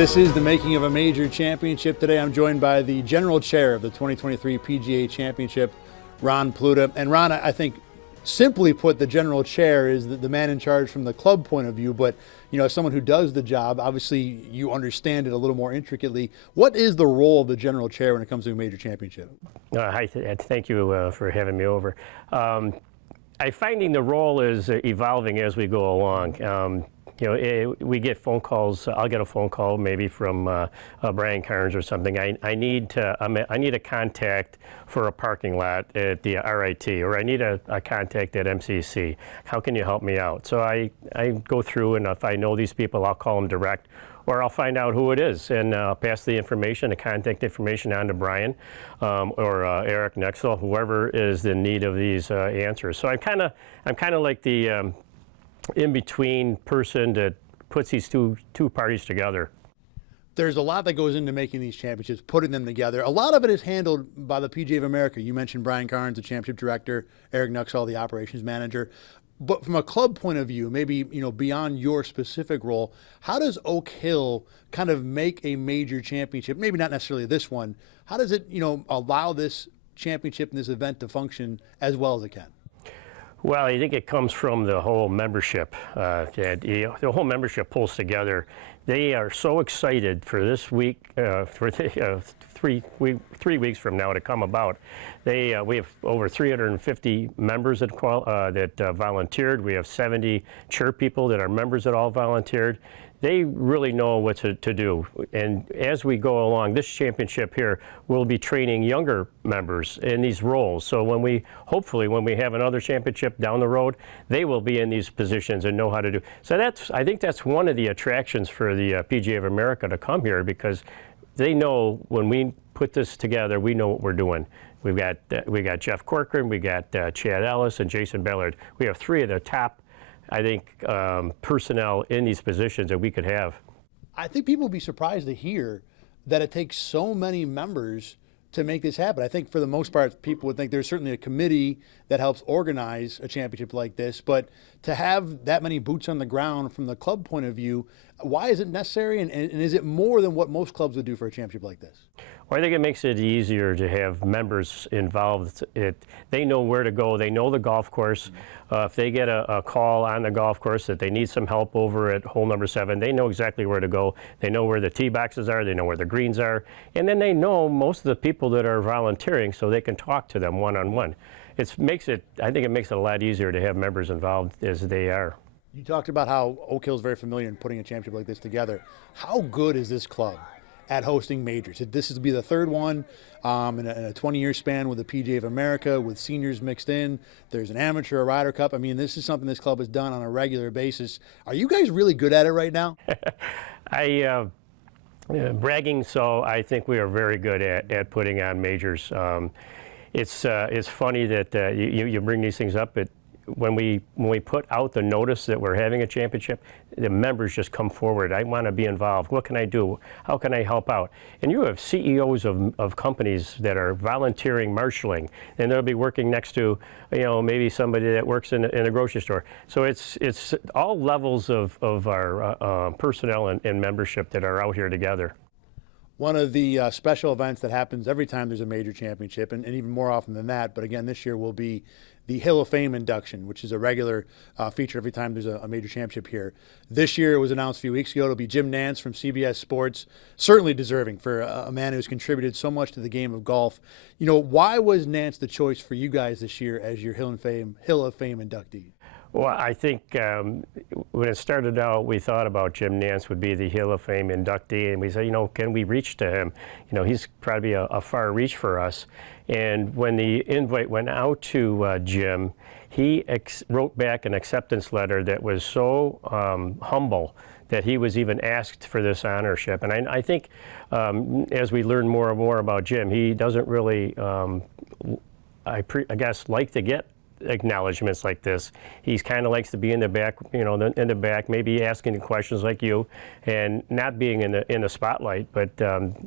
This is the making of a major championship. Today I'm joined by the general chair of the 2023 PGA Championship, Ron Pluta. And Ron, I think simply put, the general chair is the man in charge from the club point of view, but as someone who does the job, obviously you understand it a little more intricately. What is the role of the general chair when it comes to a major championship? Hi, thank you for having me over. I'm finding the role is evolving as we go along. We get phone calls. I'll get a phone call maybe from Brian Carnes or something. I need a contact for a parking lot at the RIT, or I need a contact at MCC. How can you help me out? So I go through, and if I know these people, I'll call them direct, or I'll find out who it is, and I'll pass the information, the contact information, on to Brian or Eric Nexel, whoever is in need of these answers. So I'm kind of like the in-between person that puts these two parties together. There's a lot that goes into making these championships, putting them together. A lot of it is handled by the PGA of America. You mentioned Brian Carnes, the championship director, Eric Nuxall, the operations manager. But from a club point of view, maybe beyond your specific role, how does Oak Hill kind of make a major championship? Maybe not necessarily this one. How does it allow this championship and this event to function as well as it can? Well, I think it comes from the whole membership. The whole membership pulls together. They are so excited for this week, for 3 weeks from now to come about. We have over 350 members that volunteered. We have 70 chair people that are members that all volunteered. They really know what to do. And as we go along, this championship here will be training younger members in these roles. So hopefully when we have another championship down the road, they will be in these positions and know how to do. So I think that's one of the attractions for the PGA of America to come here, because they know when we put this together, we know what we're doing. We got Jeff Corcoran, we got Chad Ellis, and Jason Ballard. We have three of the top, I think, personnel in these positions that we could have. I think people will be surprised to hear that it takes so many members to make this happen. I think for the most part, people would think there's certainly a committee that helps organize a championship like this, but to have that many boots on the ground from the club point of view, why is it necessary, and is it more than what most clubs would do for a championship like this? Well, I think it makes it easier to have members involved. They know where to go. They know the golf course. If they get a call on the golf course that they need some help over at hole number 7, they know exactly where to go. They know where the tee boxes are. They know where the greens are. And then they know most of the people that are volunteering, so they can talk to them one-on-one. I think it makes it a lot easier to have members involved as they are. You talked about how Oak Hill is very familiar in putting a championship like this together. How good is this club at hosting majors? This is to be the third one in a 20-year span with the PGA of America, with seniors mixed in. There's an amateur, a Ryder Cup. I mean, this is something this club has done on a regular basis. Are you guys really good at it right now? Bragging, so I think we are very good at putting on majors. It's funny that you bring these things up. When we put out the notice that we're having a championship, the members just come forward. I want to be involved. What can I do? How can I help out? And you have CEOs of companies that are volunteering marshaling, and they'll be working next to, maybe somebody that works in a grocery store. So it's all levels of our personnel and membership that are out here together. One of the special events that happens every time there's a major championship, and even more often than that, but again this year will be the Hill of Fame induction, which is a regular feature every time there's a major championship here. This year, it was announced a few weeks ago, it'll be Jim Nantz from CBS Sports, certainly deserving for a man who's contributed so much to the game of golf. Why was Nantz the choice for you guys this year as your Hill of Fame inductee? Well, I think when it started out, we thought about Jim Nantz would be the Hill of Fame inductee, and we said, can we reach to him? He's probably a far reach for us. And when the invite went out to Jim, he wrote back an acceptance letter that was so humble that he was even asked for this honorship. And I think as we learn more and more about Jim, he doesn't really, I guess, like to get acknowledgments like this. He kind of likes to be in the back, in the back, maybe asking questions like you, and not being in the spotlight. But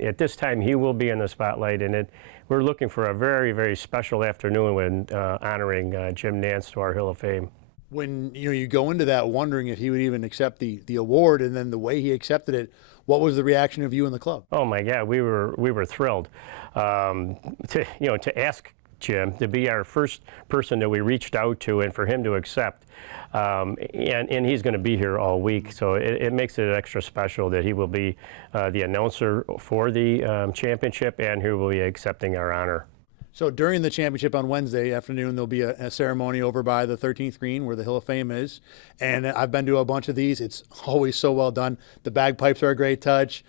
at this time, he will be in the spotlight, and we're looking for a very, very special afternoon when honoring Jim Nantz to our Hill of Fame. When you go into that wondering if he would even accept the award, and then the way he accepted it, what was the reaction of you and the club? Oh my God, we were thrilled to ask Jim to be our first person that we reached out to, and for him to accept. And he's going to be here all week, so it makes it extra special that he will be the announcer for the championship, and who will be accepting our honor. So during the championship on Wednesday afternoon, there'll be a ceremony over by the 13th green where the Hill of Fame is. And I've been to a bunch of these. It's always so well done. The bagpipes are a great touch.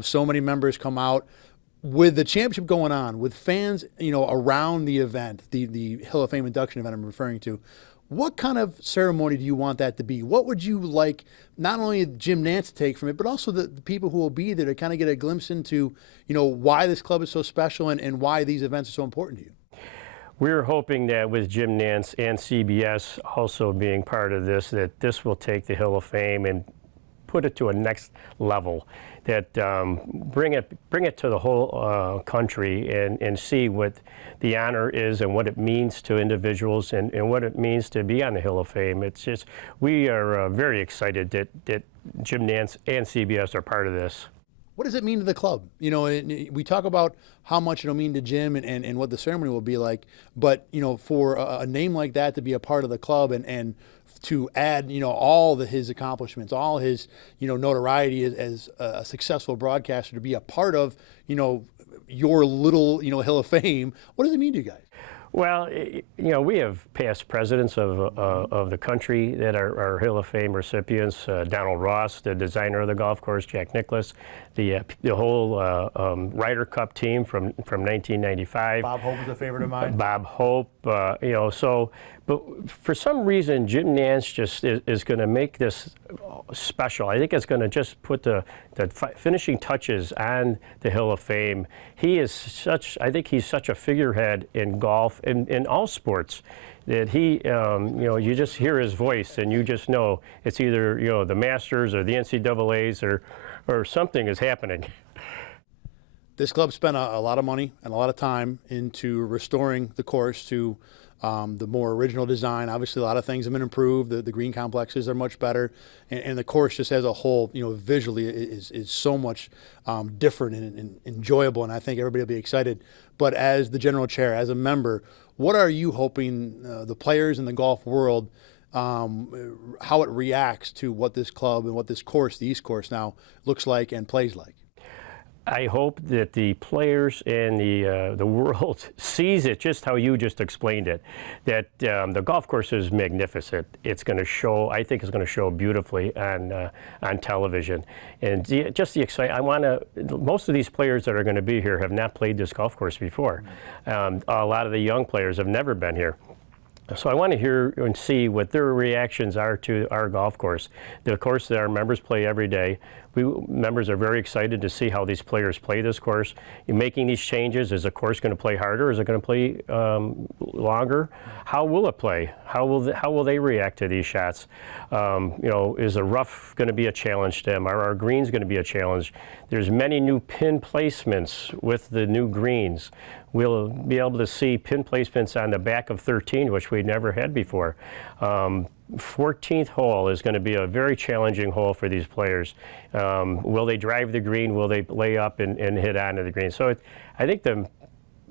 So many members come out. With the championship going on, with fans, around the event, the Hill of Fame induction event I'm referring to, what kind of ceremony do you want that to be? What would you like not only Jim Nantz to take from it, but also the people who will be there to kind of get a glimpse into, why this club is so special and why these events are so important to you? We're hoping that with Jim Nantz and CBS also being part of this, that this will take the Hill of Fame and put it to a next level, that bring it to the whole country and see what the honor is and what it means to individuals and what it means to be on the Hill of Fame. It's just, we are very excited that Jim Nantz and CBS are part of this. What does it mean to the club? We talk about how much it'll mean to Jim and what the ceremony will be like, but for a name like that to be a part of the club and to add, all his accomplishments, all his, notoriety as a successful broadcaster, to be a part of, your little, Hill of Fame. What does it mean to you guys? Well, we have past presidents of the country that are Hill of Fame recipients. Donald Ross, the designer of the golf course, Jack Nicklaus, the whole Ryder Cup team from 1995. Bob Hope is a favorite of mine. Bob Hope, but for some reason, Jim Nantz just is going to make this special. I think it's going to just put the finishing touches on the Hill of Fame. I think he's such a figurehead in golf and in all sports that he, you just hear his voice and you just know it's either, the Masters or the NCAAs or something is happening. This club spent a lot of money and a lot of time into restoring the course to the more original design. Obviously, a lot of things have been improved. The green complexes are much better, and the course just as a whole, visually is so much different and enjoyable. And I think everybody will be excited. But as the general chair, as a member, what are you hoping the players in the golf world, how it reacts to what this club and what this course, the East Course now, looks like and plays like? I hope that the players and the world sees it just how you just explained it, that the golf course is magnificent. It's going to show, I think it's going to show beautifully on television. And just the excitement, most of these players that are going to be here have not played this golf course before. A lot of the young players have never been here. So I want to hear and see what their reactions are to our golf course, the course that our members play every day. Members are very excited to see how these players play this course. In making these changes, is the course going to play harder? Is it going to play longer? How will it play? How will they react to these shots? Is the rough going to be a challenge to them? Are our greens going to be a challenge? There's many new pin placements with the new greens. We'll be able to see pin placements on the back of 13, which we never had before. 14th hole is going to be a very challenging hole for these players. Will they drive the green? Will they lay up and hit onto the green? So I think the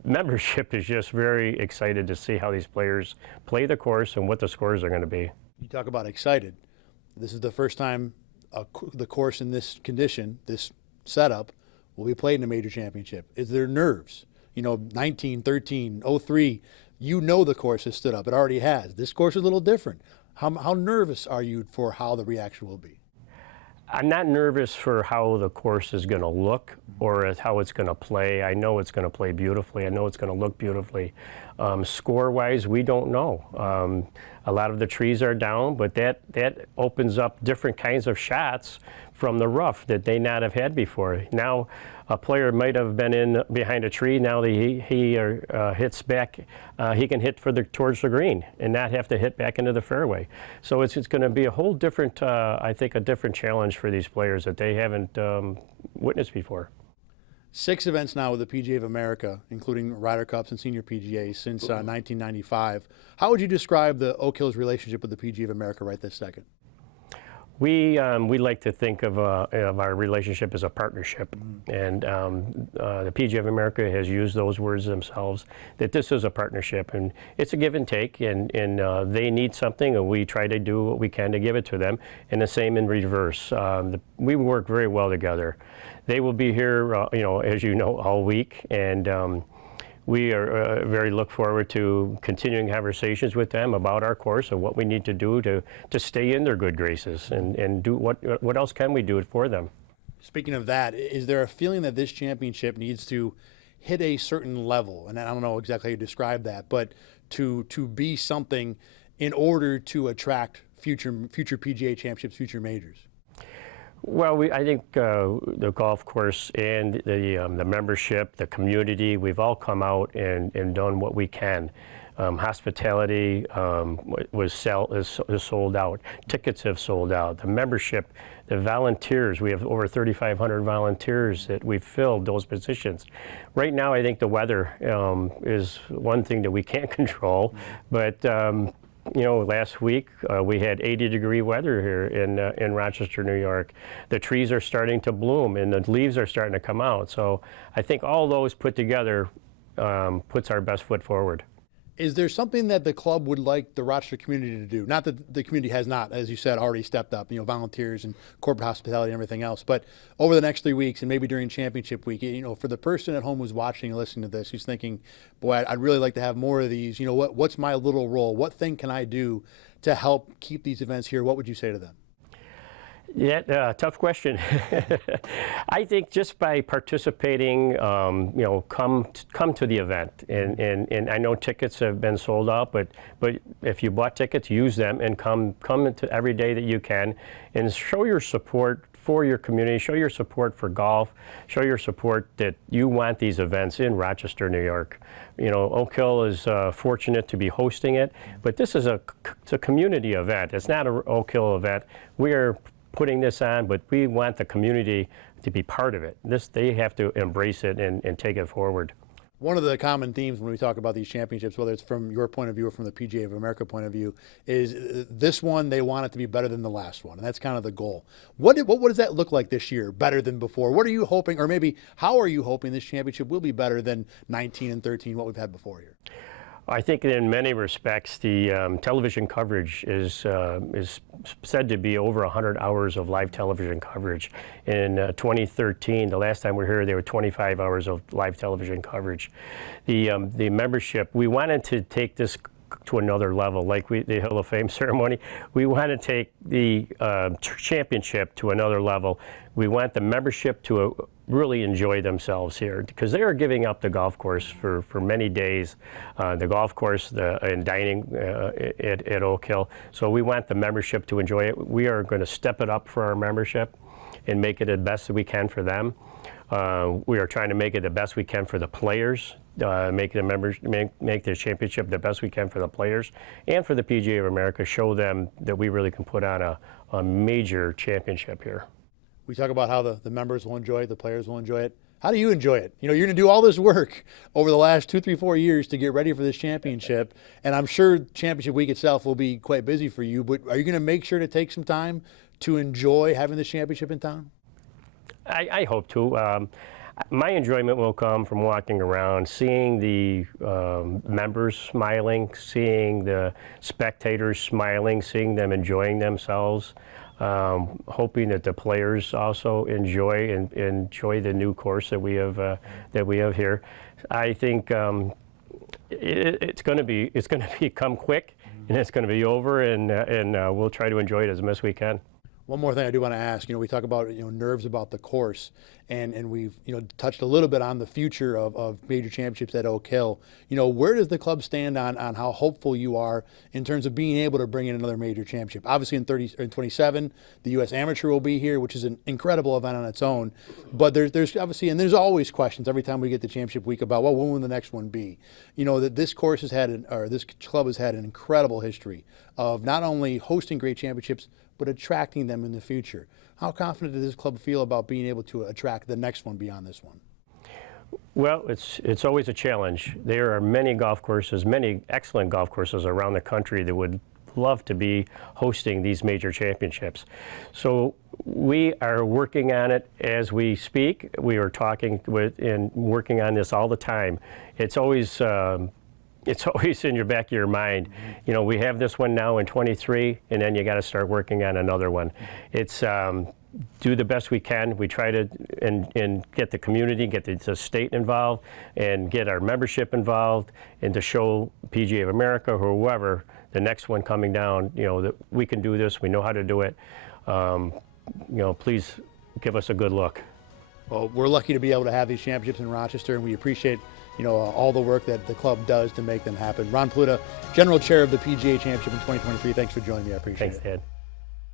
membership is just very excited to see how these players play the course and what the scores are going to be. You talk about excited. This is the first time the course in this condition, this setup, will be played in a major championship. Is there nerves? 19, 13, 03, the course has stood up. It already has. This course is a little different. How nervous are you for how the reaction will be? I'm not nervous for how the course is going to look or how it's going to play. I know it's going to play beautifully. I know it's going to look beautifully. Score-wise, we don't know. A lot of the trees are down, but that opens up different kinds of shots from the rough that they not have had before. Now, a player might have been in behind a tree. Now he hits back. He can hit towards the green and not have to hit back into the fairway. So it's going to be a whole different, I think, a different challenge for these players that they haven't witnessed before. 6 events now with the PGA of America, including Ryder Cups and Senior PGAs since 1995. How would you describe the Oak Hill's relationship with the PGA of America right this second? We like to think of our relationship as a partnership, and the PGA of America has used those words themselves, that this is a partnership, and it's a give and take, and they need something, and we try to do what we can to give it to them, and the same in reverse. We work very well together. They will be here, as you know, all week, and we are very look forward to continuing conversations with them about our course and what we need to do to stay in their good graces and do what else can we do for them. Speaking of that, is there a feeling that this championship needs to hit a certain level? And I don't know exactly how you describe that, but to be something in order to attract future PGA championships, future majors? Well, I think the golf course and the membership, the community, we've all come out and done what we can. Hospitality is sold out. Tickets have sold out. The membership, the volunteers, we have over 3,500 volunteers that we've filled those positions. Right now, I think the weather is one thing that we can't control, but last week we had 80-degree weather here in Rochester, New York. The trees are starting to bloom and the leaves are starting to come out. So I think all those put together puts our best foot forward. Is there something that the club would like the Rochester community to do? Not that the community has not, as you said, already stepped up, volunteers and corporate hospitality and everything else, but over the next 3 weeks and maybe during championship week, for the person at home who's watching and listening to this, who's thinking, boy, I'd really like to have more of these, what's my little role? What thing can I do to help keep these events here? What would you say to them? Yeah, tough question. I think just by participating, come to the event, and I know tickets have been sold out, but if you bought tickets, use them and come into every day that you can, and show your support for your community, show your support for golf, show your support that you want these events in Rochester, New York. Oak Hill is fortunate to be hosting it, but this is it's a community event. It's not an Oak Hill event. We are putting this on, but we want the community to be part of it. They have to embrace it and take it forward. One of the common themes when we talk about these championships, whether it's from your point of view or from the PGA of America point of view, is this one, they want it to be better than the last one, and that's kind of the goal. What does that look like this year, better than before? What are you hoping, or maybe how are you hoping this championship will be better than 19 and 13, what we've had before here? I think in many respects, the television coverage is said to be over 100 hours of live television coverage. In 2013, the last time we were here, there were 25 hours of live television coverage. The membership, we wanted to take this to another level, like the Hall of Fame ceremony. We want to take the championship to another level. We want the membership to really enjoy themselves here, because they are giving up the golf course for many days, the golf course and dining at Oak Hill. So we want the membership to enjoy it. We are going to step it up for our membership and make it the best that we can for them. We are trying to make it the best we can for the players, make the championship the best we can for the players, and for the PGA of America, show them that we really can put on a major championship here. We talk about how the members will enjoy it, the players will enjoy it. How do you enjoy it? You're going to do all this work over the last 2, 3, 4 years to get ready for this championship, and I'm sure championship week itself will be quite busy for you, but are you going to make sure to take some time to enjoy having this championship in town? I hope to. My enjoyment will come from walking around, seeing the members smiling, seeing the spectators smiling, seeing them enjoying themselves, hoping that the players also enjoy the new course that we have here. I think it's going to come quick, and it's going to be over, and we'll try to enjoy it as much as we can. One more thing I do want to ask, we talk about, nerves about the course, and we've, touched a little bit on the future of major championships at Oak Hill. Where does the club stand on how hopeful you are in terms of being able to bring in another major championship? Obviously in 27, the U.S. Amateur will be here, which is an incredible event on its own. But there's obviously, and there's always questions every time we get to championship week about, well, when will the next one be? That this course has had, this club has had an incredible history of not only hosting great championships, but attracting them in the future. How confident does this club feel about being able to attract the next one beyond this one? Well, it's always a challenge. There are many golf courses, many excellent golf courses around the country that would love to be hosting these major championships. So we are working on it as we speak. We are talking with and working on this all the time. It's always in your back of your mind. You know, we have this one now in 23, and then you got to start working on another one. It's do the best we can. We try to and get the community, get the state involved, and get our membership involved, and to show PGA of America or whoever, the next one coming down, you know, that we can do this, we know how to do it. You know, please give us a good look. Well, we're lucky to be able to have these championships in Rochester, and we appreciate, you know, all the work that the club does to make them happen. Ron Pluta, General Chair of the PGA Championship in 2023, thanks for joining me. I appreciate it. Thanks, Ed.